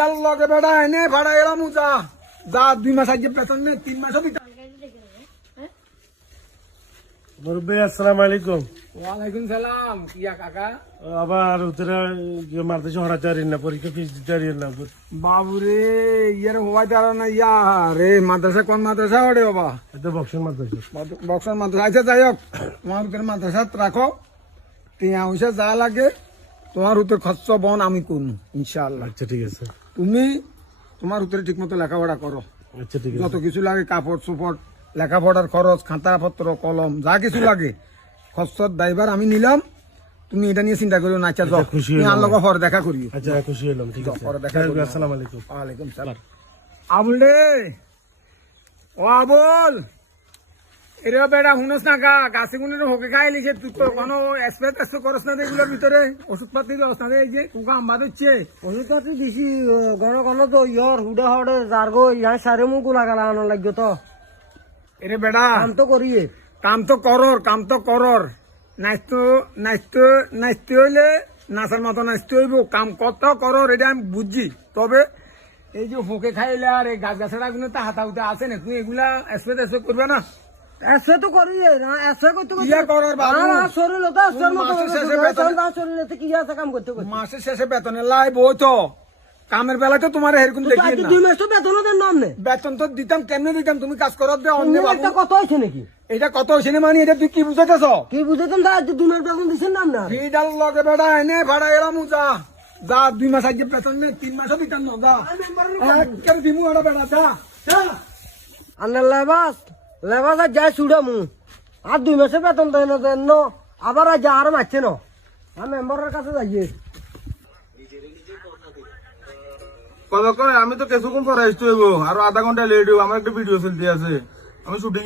Feudal লগে বেড়া এনে ভাড়া এলাম যা যা 2 মাস আগে বেতন নে 3 মাসও দিতে। মুরব্বী আসসালামু আলাইকুম। ওয়ালাইকুম সালাম। কিয়া কাকা আবার উতরা মারতেছে হঠাৎ জারি না পরীক্ষা ফিস দিতে জারি না বাবুরে ইয়ার হওয়াই তার না ইয়া রে মাদ্রাসা কোন মাদ্রাসা ওরে বাবা এটা বক্সের মারতেছে বক্সার মাদ্রাসা আচ্ছা যাই হোক তোমার উত্তর মাদ্রাসা রাখো টিয়া হইসা যা লাগে তোমার উত্তর খরচ বন আমি করবো ইনশাআল্লাহ। আচ্ছা ঠিক আছে তুমি তোমার উত্তরে ঠিক মতো লেখাপড়া করো। আচ্ছা ঠিক আছে যত কিছু লাগে কাপড় চোপড় লেখাপড়ার খরচ খাতা পত্র কলম যা কিছু লাগে খরচর ড্রাইভার আমি নিলাম। তুমি এটা নিয়ে চিন্তা করিও না। আচ্ছা যাও খুশি তুমি হলাম। আর লগে পরে দেখা করিও। আচ্ছা খুশি হলাম ঠিক আছে পরে দেখা করিও। আসসালামু আলাইকুম। ওয়ালাইকুম সালাম। আবুল রে ও আবুল এরে বেড়া হুনস না গা গাছে গুনের হোকে খাই লিছে তুই তো কোনো স্প্রে টেস্ট করস না এগুলোর ভিতরে ওষুধপাতি দিস না এই যে কুকা আম্বা দিচ্ছে ওষুধপাতি দিছি ঘন ঘন তো ইয়র হুডে হড়ে যারগো ইয়া সারে মুখ লাগালা আনো লাগবে তো এরে বেড়া কাম তো করিয়ে কাম তো করর নাচতে হইলে নাচার মতো নাচতে হইব কাম কত করর এটা আমি বুঝছি। তবে এই যে হোকে খাইলে আর এই গাছ গাছের গুলো তো হাতা হুতা আছে না তুমি এগুলা স্প্রে টেস্ট করবে না। এসে তো করিয়ে না এসে করতে ইয়া করর বাবু শরীর তো আসর মতো মাসের শেষে বেতন শরীরে কি আছে কাম করতে করতে মাসের শেষে বেতনের লাই বই তো কামের বেলায় তো তোমার এরকম দেখি আজকে না 2 মাস তো বেতন দেন নাম নে বেতন তো দিতাম কেমনে দিতাম তুমি কাজ করত দে অন্য বাবু একটা কত হইছে নাকি এটা কত হইছে না মানে এটা তুই কি বুঝাইতেছ কি বুঝাইতাম দা 2 মাস বেতন দিছেন নাম না ফিডাল লগে বেড়া এনে ভাড়া এলাম যা যা 2 মাস আগে বেতন নে 3 মাসও দিতাম না যা একের দিমু এটা বেড়া যা আন্না লেবাস আর যায় ছুড়ামু আর 2 মাসে বেতন দেয় না দেন ন আবার আজ আর মারছে না আমি মেম্বারের কাছে যাইয়ে কত কয় আমি তো কিছুক্ষণ পরে আসতে হইব, আরো আধা ঘন্টা লেট হইব, আমার একটা ভিডিও চলতে আছে, আমি শুটিং